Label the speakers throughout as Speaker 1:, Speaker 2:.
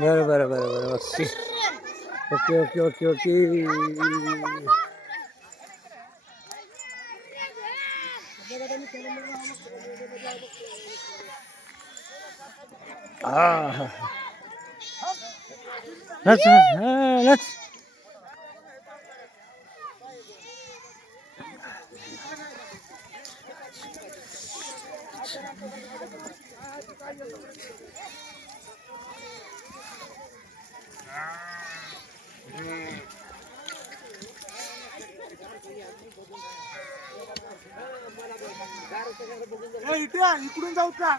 Speaker 1: बरं बरं बरं बरं okay okay okay okay okay Ah. Let's, uh, let's.
Speaker 2: इकडून जाऊ का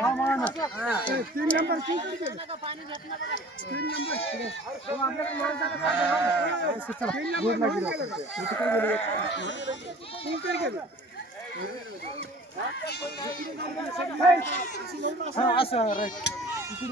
Speaker 2: तीन नंबर तीन नंबर तीन नंबर असं राईट.
Speaker 3: Kalau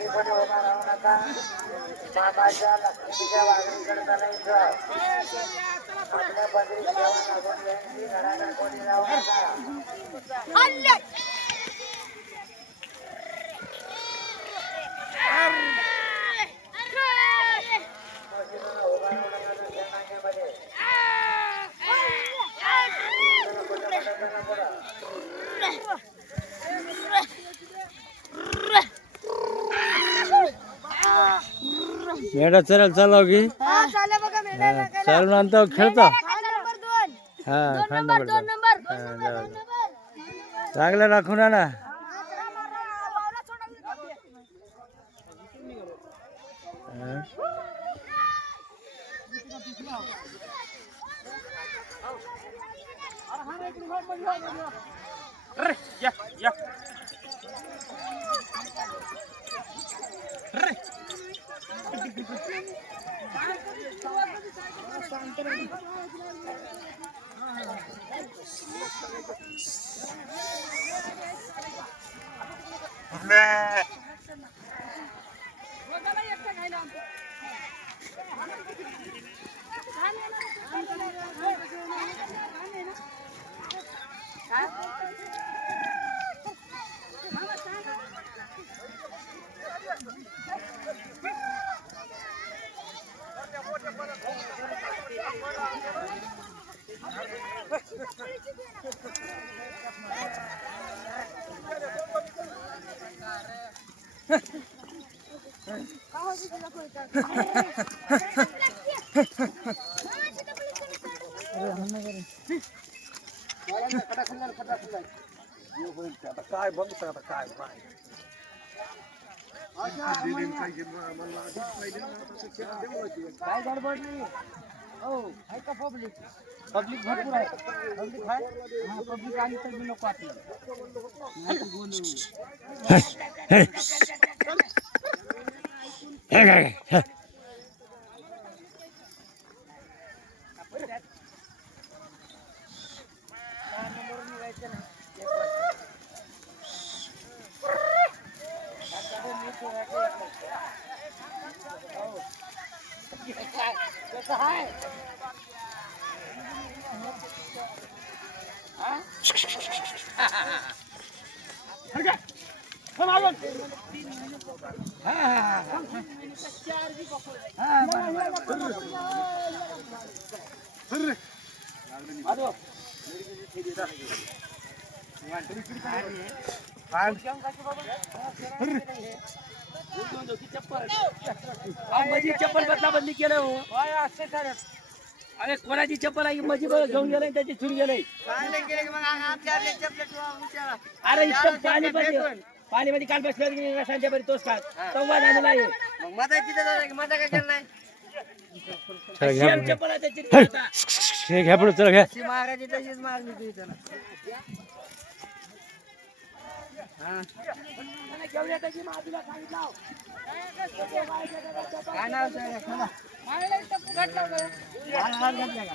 Speaker 3: ini मामाच्या लक्ष्मीच्या वागणीकडे चालायचं आपल्या पदरी सेवा लागून घ्यायची घराकडे कोणी राहू नका
Speaker 1: मेढा चल चालव की
Speaker 4: हा, चालेल बघा मेंढ्या
Speaker 1: हा,
Speaker 4: बघायला.
Speaker 1: चालून आणतो खेळतो
Speaker 4: खांदा नंबर दोन.
Speaker 1: हा
Speaker 4: दोन
Speaker 1: खांदा
Speaker 4: नंबर, दोन
Speaker 1: पडतो
Speaker 4: नंबर, दोन
Speaker 1: हा,
Speaker 4: नंबर,
Speaker 1: जाऊ
Speaker 4: दोन
Speaker 1: दे.
Speaker 4: नंबर.
Speaker 1: चांगलं राखून आणा
Speaker 4: वावरात Yeah.
Speaker 1: हा.
Speaker 2: काय बघ आता काय काय गडबड नाही हो आहे का पब्लिक पब्लिक भरपूर आहे पब्लिक आहे हा पब्लिक आली तर मी नको आपल्याला Hadi
Speaker 1: gel. Hadi gel.
Speaker 2: Ha ha.
Speaker 5: माझी चप्पल बदला बदली केलं हो. अरे कोणाची चप्पल आहे? बघ घेऊन गेलाय त्याची चुरी गेलाय. अरे इतकं पाणी मध्ये पाणी मध्ये काल बसल्या रसांच्या बरी तोच काल. संवाद आलेला आहे
Speaker 1: चला घ्या
Speaker 5: शेम. चप्पल आहे त्याची
Speaker 1: हे. हे घ्या पुढे चला घ्या.
Speaker 2: ती मागायची तशीच मागली तू इथं.
Speaker 5: घेऊन खाली लाव.
Speaker 2: काय नाव सांगा? घातला का?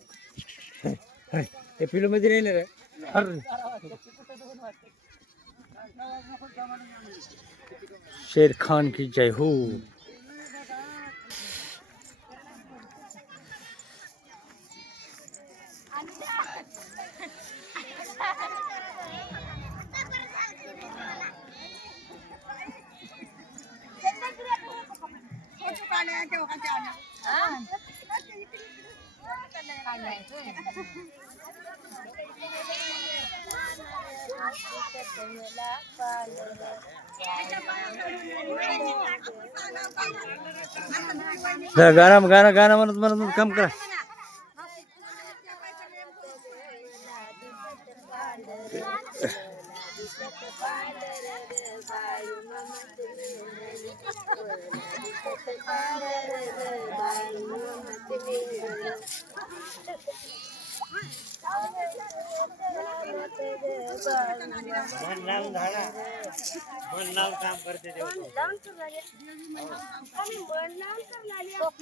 Speaker 2: हे,
Speaker 1: पिलो मध्ये राहिले रे अरे. शेर खान की जय हो गाणं गाणं गाणं म्हणत म्हणत म्हणत काम करा.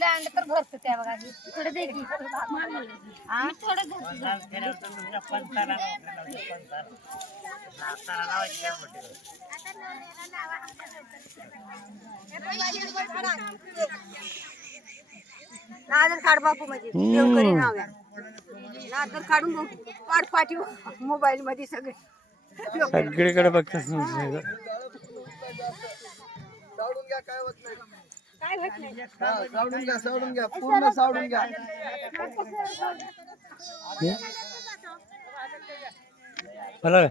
Speaker 4: आणलं तर भरतो त्या बघा थोडं दे की हा थोडं. नादर काढ बापू म्हणजे देवकरी नाव आहे नादर काढून बघ पाठ पाठी मोबाईल मध्ये सगळे.
Speaker 1: सगळीकडे बघतात सगळं.
Speaker 4: काय होत नाही.
Speaker 2: हा, सावडून घ्या सावडून घ्या पूर्ण सावडून घ्या.
Speaker 1: मला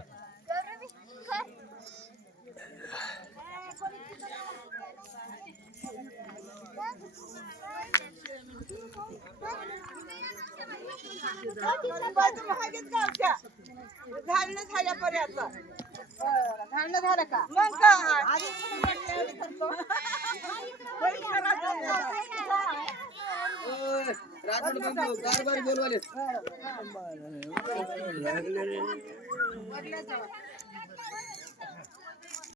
Speaker 1: काय?
Speaker 4: झाल्यापर्यंत घालणं झालं का मग काय
Speaker 2: बोलवाले